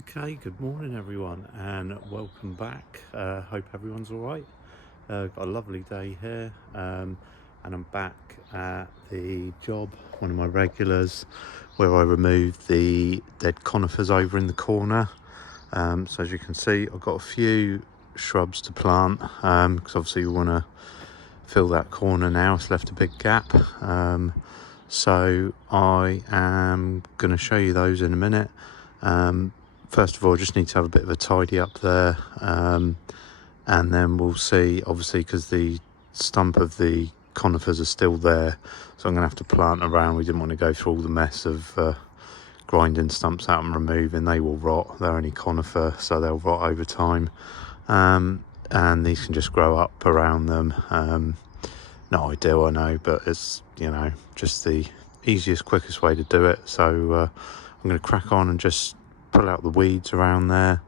Okay, good morning everyone and welcome back. Hope everyone's alright. Got a lovely day here, and I'm back at the job, one of my regulars, where I removed the dead conifers over in the corner. So as you can see, I've got a few shrubs to plant, because obviously we want to fill that corner now. It's left a big gap. So I am going to show you those in a minute. First of all, I just need to have a bit of a tidy up there, and then we'll see, obviously, because the stump of the conifers are still there, so I'm going to have to plant around. We didn't want to go through all the mess of grinding stumps out and removing. They will rot. They're only conifer, so they'll rot over time, and these can just grow up around them. Not ideal, I know, but it's, just the easiest, quickest way to do it. So I'm going to crack on and just pull out the weeds around there,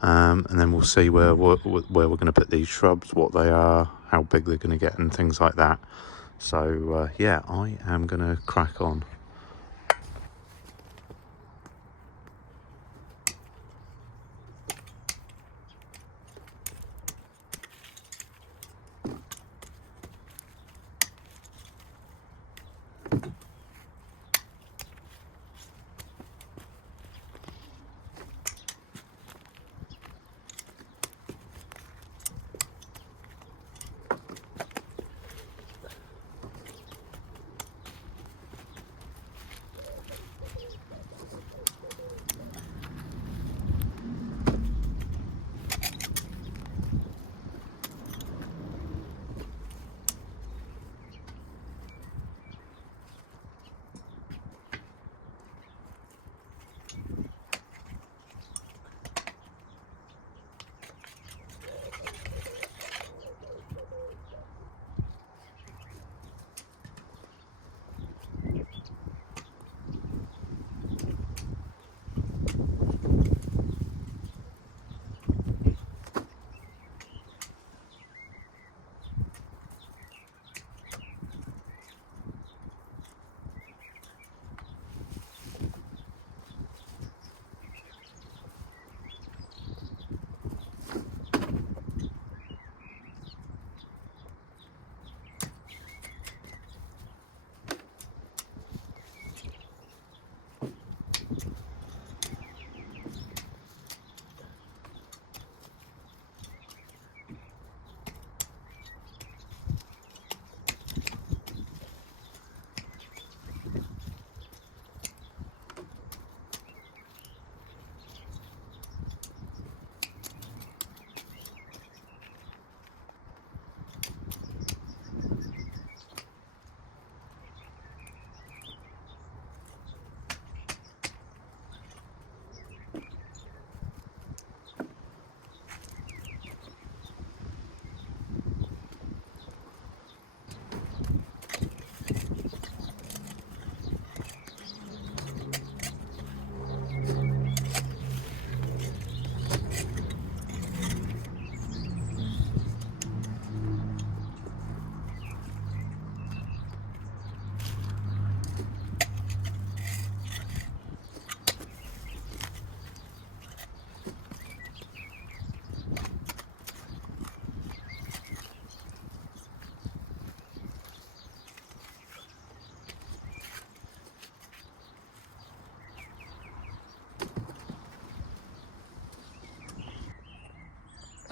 and then we'll see where we're going to put these shrubs, what they are, how big they're going to get, and things like that. So yeah, I am going to crack on.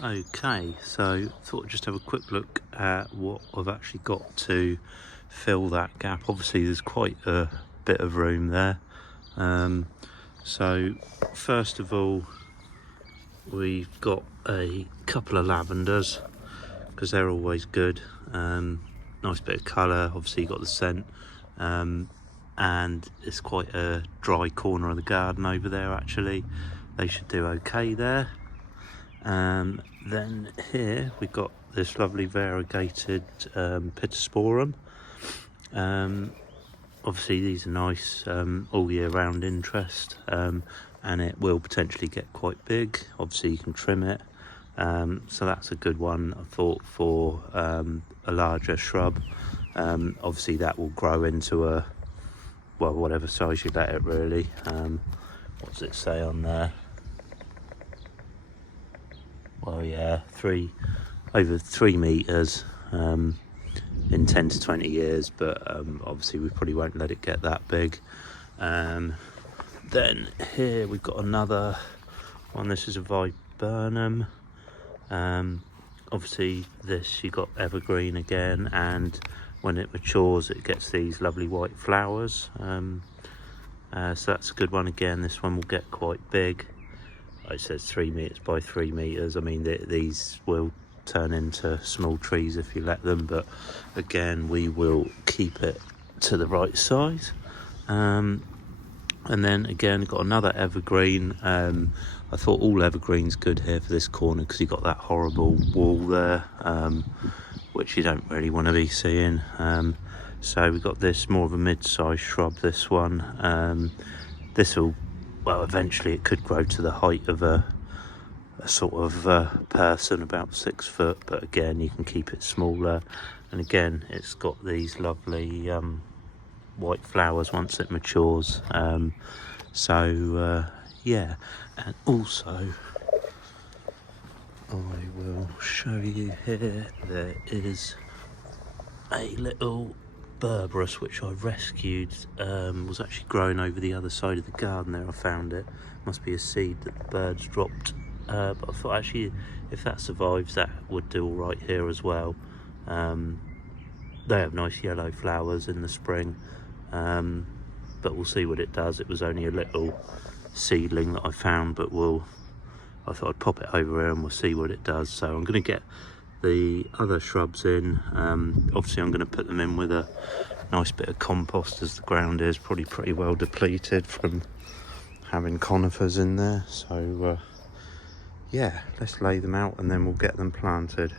Okay, so thought I'd just have a quick look at what I've actually got to fill that gap. Obviously there's quite a bit of room there. So first of all, we've got a couple of lavenders, because they're always good. Nice bit of colour, obviously you've got the scent, and it's quite a dry corner of the garden over there actually. They should do okay there. Then here we've got this lovely variegated pittosporum. Obviously these are nice, all year round interest, and it will potentially get quite big. Obviously you can trim it, so that's a good one, I thought, for a larger shrub. Obviously that will grow into a, well, whatever size you let it really. What does it say on there? well, yeah, over 3 meters in 10 to 20 years, but obviously we probably won't let it get that big. Then here we've got another one. This is a viburnum. Obviously this, you got evergreen again, and when it matures it gets these lovely white flowers. So that's a good one. Again, this one will get quite big. It says 3 meters by 3 meters. I mean, these will turn into small trees if you let them, but again, we will keep it to the right size. And then again, got another evergreen. I thought all evergreen's good here for this corner because you got that horrible wall there, which you don't really want to be seeing. So we've got this, more of a mid-sized shrub, this one. This will, well, eventually it could grow to the height of a sort of person, about 6 foot, but again, you can keep it smaller. And again, it's got these lovely white flowers once it matures. Yeah, and also I will show you here, there is a little berberis which I rescued. Was actually growing over the other side of the garden there. I found it, must be a seed that the birds dropped, but I thought actually if that survives, that would do all right here as well. They have nice yellow flowers in the spring, but we'll see what it does. It was only a little seedling that I found, but I thought I'd pop it over here and we'll see what it does. So I'm going to get the other shrubs in. Obviously I'm going to put them in with a nice bit of compost, as the ground is probably pretty well depleted from having conifers in there. So yeah, let's lay them out and then we'll get them planted.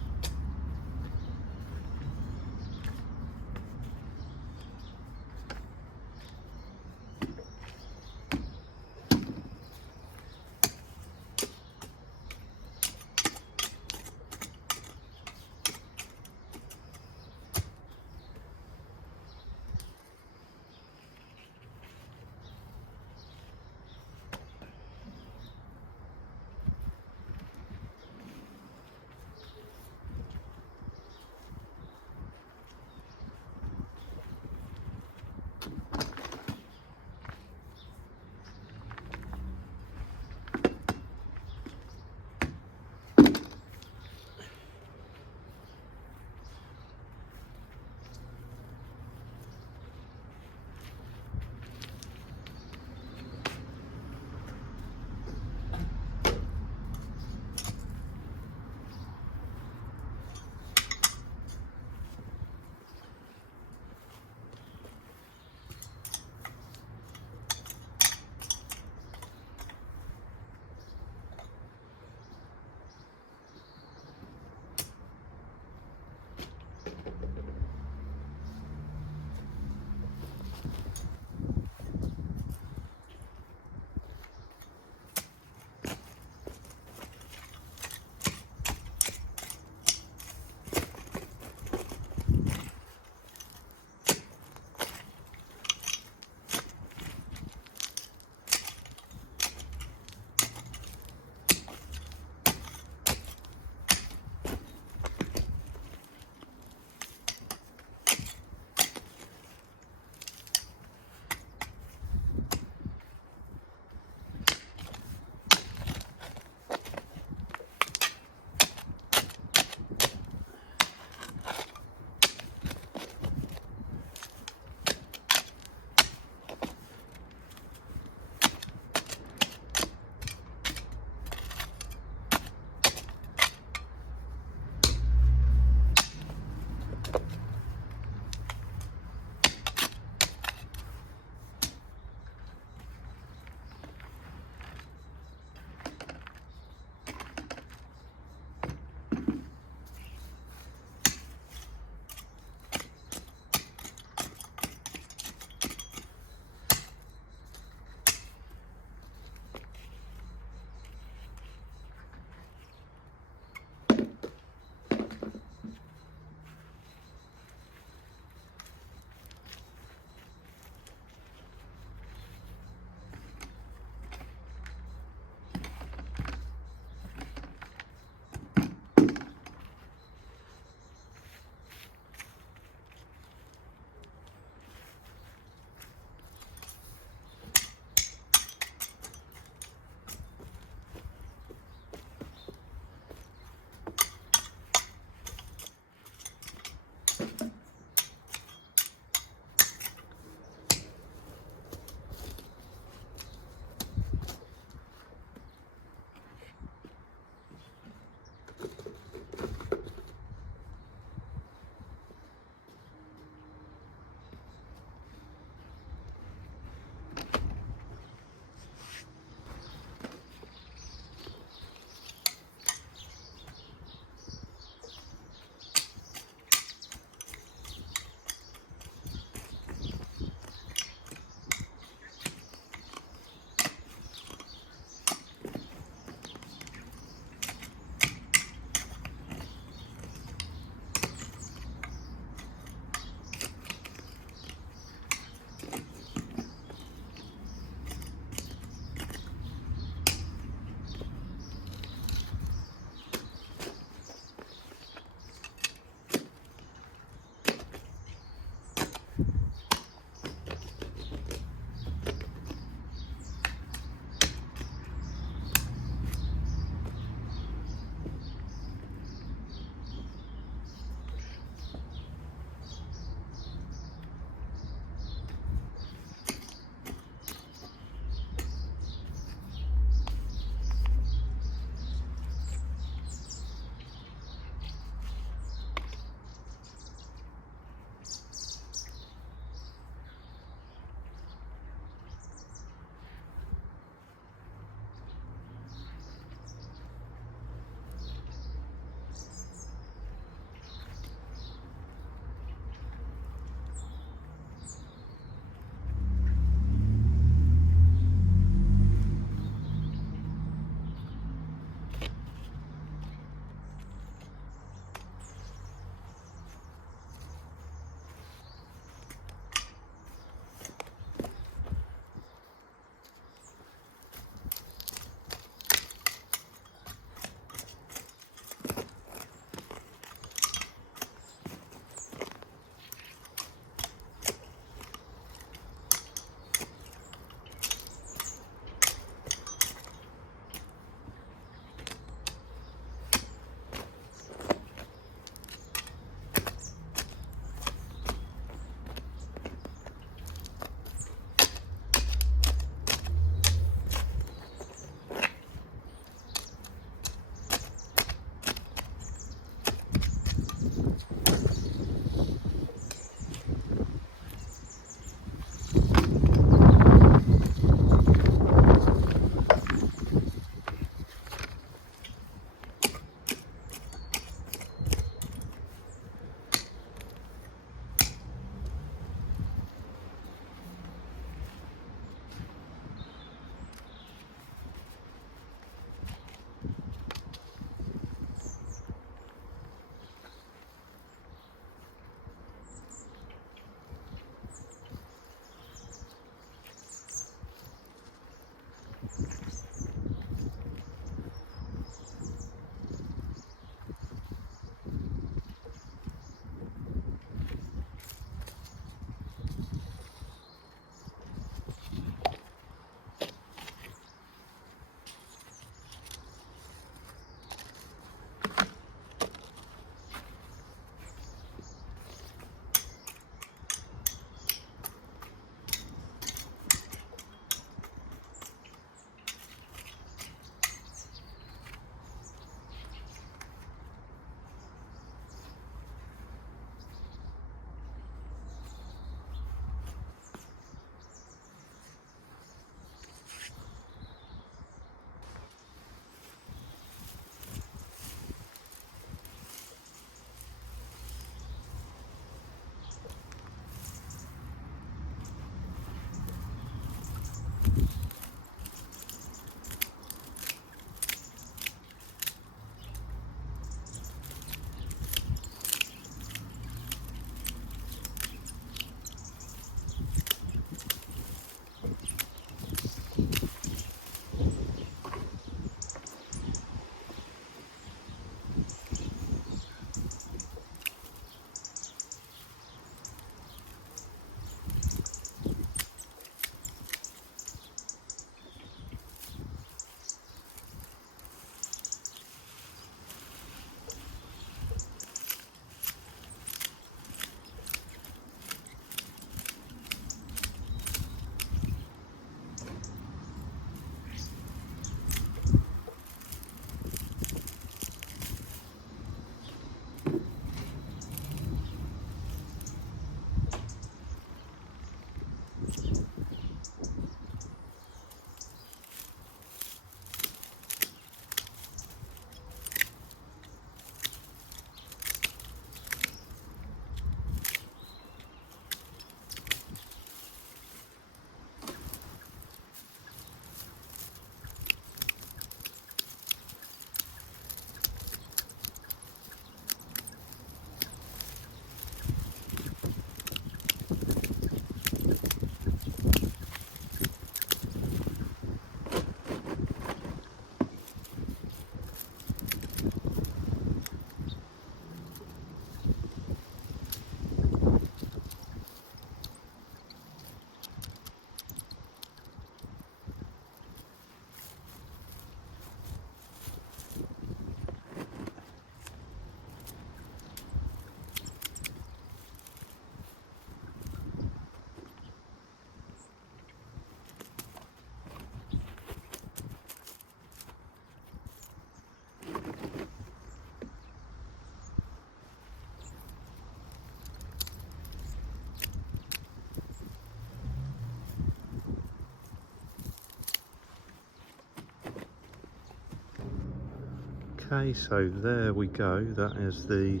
Okay, so there we go. That is the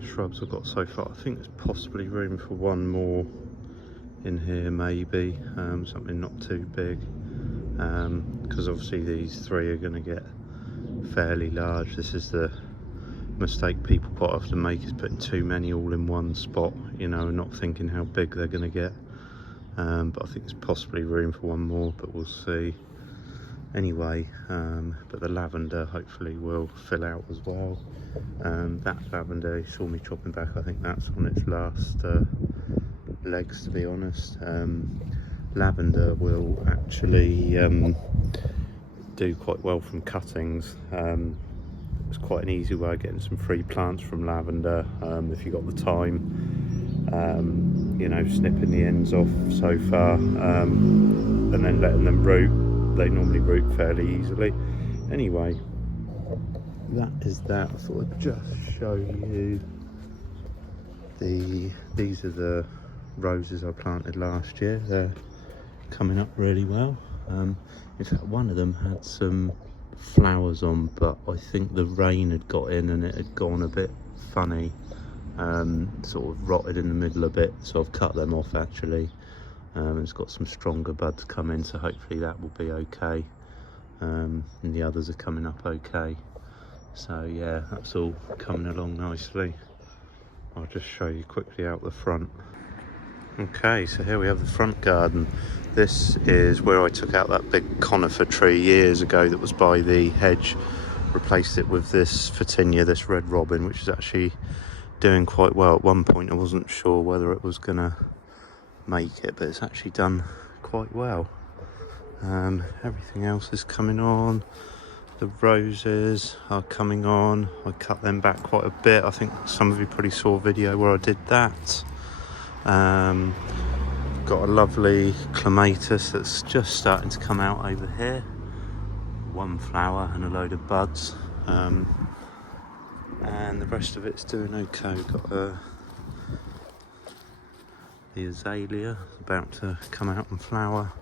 shrubs I've got so far. I think there's possibly room for one more in here, maybe something not too big, because obviously these three are going to get fairly large. This is the mistake people quite often make, is putting too many all in one spot, you know, and not thinking how big they're going to get. But I think there's possibly room for one more, but we'll see. Anyway, but the lavender hopefully will fill out as well. That lavender, you saw me chopping back, I think that's on its last legs, to be honest. Lavender will actually do quite well from cuttings. It's quite an easy way of getting some free plants from lavender, if you've got the time. You know, snipping the ends off so far, and then letting them root. They normally root fairly easily. Anyway, that is that. I thought I'd just show you These are the roses I planted last year. They're coming up really well. In fact, one of them had some flowers on, but I think the rain had got in and it had gone a bit funny, sort of rotted in the middle a bit, so I've cut them off actually. It's got some stronger buds coming, so hopefully that will be okay. And the others are coming up okay. So yeah, that's all coming along nicely. I'll just show you quickly out the front. Okay, so here we have the front garden. This is where I took out that big conifer tree years ago that was by the hedge, replaced it with this Photinia, this red robin, which is actually doing quite well. At one point I wasn't sure whether it was gonna make it, but it's actually done quite well. Everything else is coming on. The roses are coming on. I cut them back quite a bit. I think some of you probably saw a video where I did that. Got a lovely clematis that's just starting to come out over here. One flower and a load of buds. And the rest of it's doing okay. Got the azalea about to come out and flower.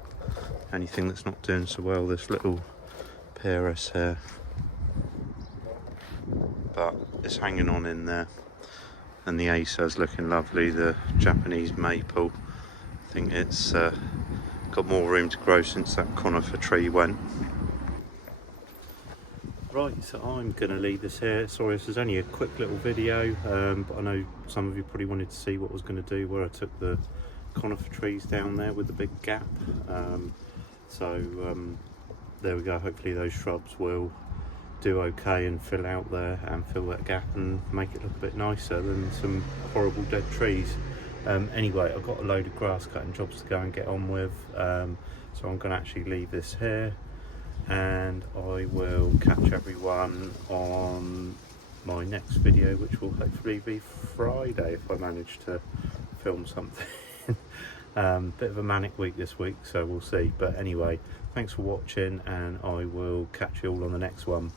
Anything that's not doing so well, this little Paris here, but it's hanging on in there. And the Acer's looking lovely, the Japanese maple. I think it's got more room to grow since that conifer tree went. Right, so I'm going to leave this here. Sorry, this is only a quick little video, but I know some of you probably wanted to see what I was going to do where I took the conifer trees down there with the big gap. There we go. Hopefully those shrubs will do okay and fill out there and fill that gap and make it look a bit nicer than some horrible dead trees. Anyway, I've got a load of grass cutting jobs to go and get on with, so I'm going to actually leave this here, and I will catch everyone on my next video, which will hopefully be Friday if I manage to film something. Bit of a manic week this week, so we'll see. But anyway, thanks for watching, and I will catch you all on the next one.